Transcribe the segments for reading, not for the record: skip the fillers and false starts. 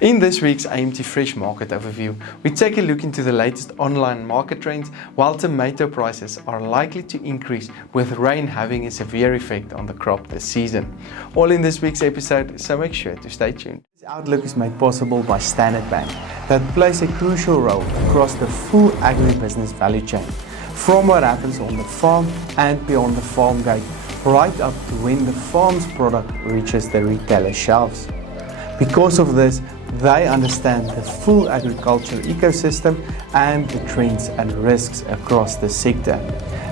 In this week's AMT Fresh Market Overview, we take a look into the latest online market trends, while tomato prices are likely to increase with rain having a severe effect on the crop this season. All in this week's episode, so make sure to stay tuned. This outlook is made possible by Standard Bank, that plays a crucial role across the full agribusiness value chain, from what happens on the farm and beyond the farm gate, right up to when the farm's product reaches the retailer shelves. Because of this, they understand the full agricultural ecosystem and the trends and risks across the sector,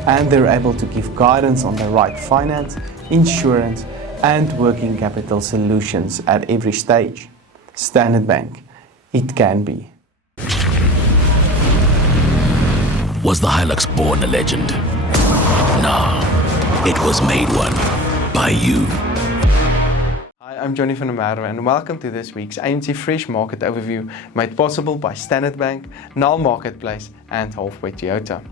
and they're able to give guidance on the right finance, insurance and working capital solutions at every stage. Standard Bank, it can be. Was the Hilux born a legend? No, it was made one by you. Hi, I'm Johnny van der Merwe and welcome to this week's AMT Fresh Market Overview, made possible by Standard Bank, Nile Marketplace and Halfway Toyota.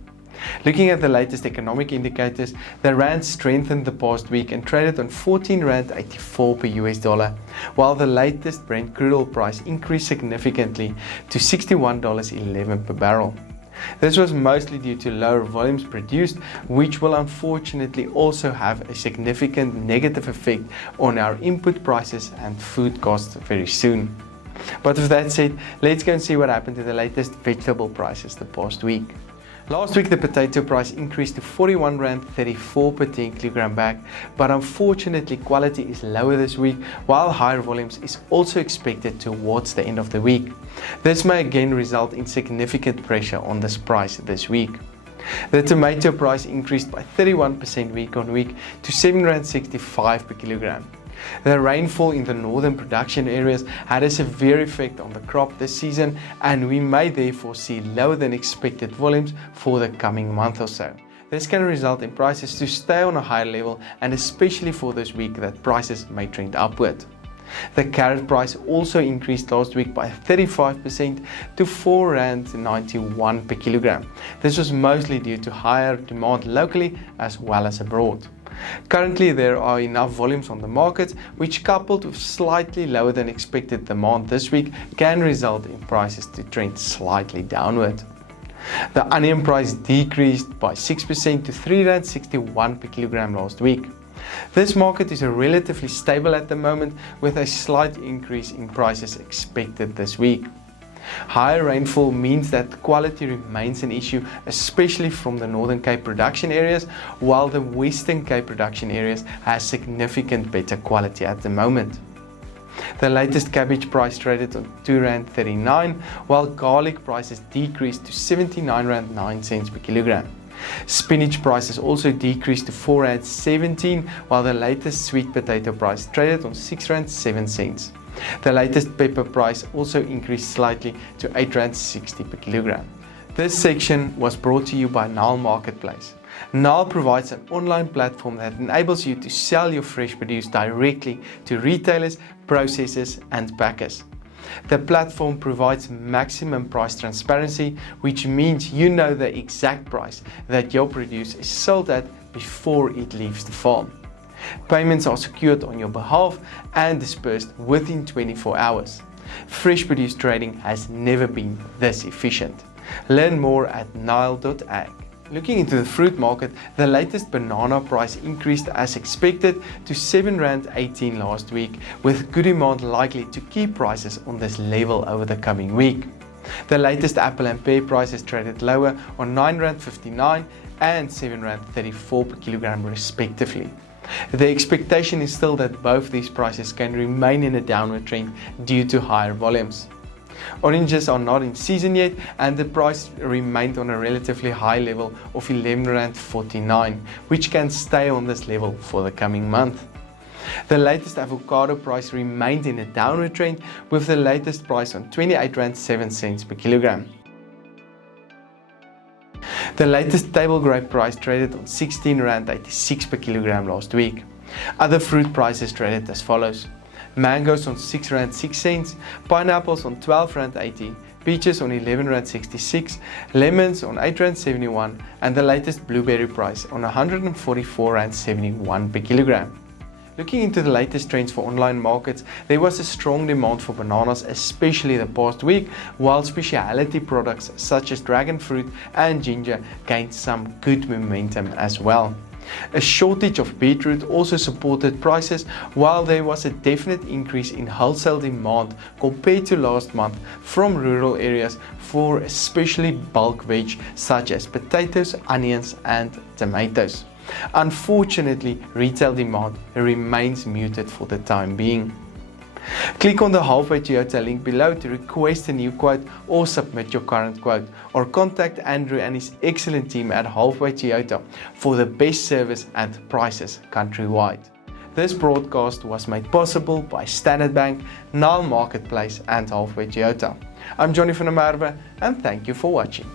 Looking at the latest economic indicators, the rand strengthened the past week and traded on 14 rand 84 per US dollar, while the latest Brent crude oil price increased significantly to $61.11 per barrel. This was mostly due to lower volumes produced, which will unfortunately also have a significant negative effect on our input prices and food costs very soon. But with that said, let's go and see what happened to the latest vegetable prices the past week. Last week the potato price increased to 41 rand 34 per 10 kilogram bag, but unfortunately quality is lower this week, while higher volumes is also expected towards the end of the week. This may again result in significant pressure on this price this week. The tomato price increased by 31% week on week to 7 rand 65 per kilogram. The rainfall in the northern production areas had a severe effect on the crop this season, and we may therefore see lower than expected volumes for the coming month or so. This can result in prices to stay on a higher level, and especially for this week that prices may trend upward. The carrot price also increased last week by 35% to 4 rand 91 per kilogram. This was mostly due to higher demand locally as well as abroad. Currently there are enough volumes on the market, which coupled with slightly lower than expected demand this week can result in prices to trend slightly downward. The onion price decreased by 6% to 3 rand 61 per kilogram last week. This market is relatively stable at the moment, with a slight increase in prices expected this week. Higher rainfall means that quality remains an issue, especially from the Northern Cape production areas, while the Western Cape production areas has significant better quality at the moment. The latest cabbage price traded on 2 rand 39, while garlic prices decreased to 79 rand 9 cents per kilogram. Spinach prices also decreased to 4 rand 17, while the latest sweet potato price traded on 6 rand 7 cents. The latest pepper price also increased slightly to 8 rand 60 per kilogram. This section was brought to you by Nile Marketplace. Nile provides an online platform that enables you to sell your fresh produce directly to retailers, processors and packers. The platform provides maximum price transparency, which means you know the exact price that your produce is sold at before it leaves the farm. Payments are secured on your behalf and dispersed within 24 hours. Fresh produce trading has never been this efficient. Learn more at Nile.ag. Looking into the fruit market, the latest banana price increased as expected to 7 rand 18 last week, with good demand likely to keep prices on this level over the coming week. The latest apple and pear prices traded lower on 9 rand 59 and 7 rand 34 per kilogram respectively. The expectation is still that both these prices can remain in a downward trend due to higher volumes. Oranges are not in season yet, and the price remained on a relatively high level of 11 rand 49, which can stay on this level for the coming month. The latest avocado price remained in a downward trend, with the latest price on 28 rand 7 cents per kilogram. The latest table grape price traded on 16 rand 86 per kilogram last week. Other fruit prices traded as follows: mangoes on 6 rand 6 cents, pineapples on 12 rand 80, peaches on 11 rand 66, lemons on 8 rand 71, and the latest blueberry price on 144 rand 71 per kilogram. Looking into the latest trends for online markets, there was a strong demand for bananas, especially the past week, while specialty products such as dragon fruit and ginger gained some good momentum as well. A shortage of beetroot also supported prices, while there was a definite increase in wholesale demand compared to last month from rural areas for especially bulk veg such as potatoes, onions and tomatoes. Unfortunately, retail demand remains muted for the time being. Click on the Halfway Toyota link below to request a new quote or submit your current quote, or contact Andrew and his excellent team at Halfway Toyota for the best service and prices countrywide. This broadcast was made possible by Standard Bank, Nile Marketplace and Halfway Toyota. I'm Johnny van der Merwe and thank you for watching.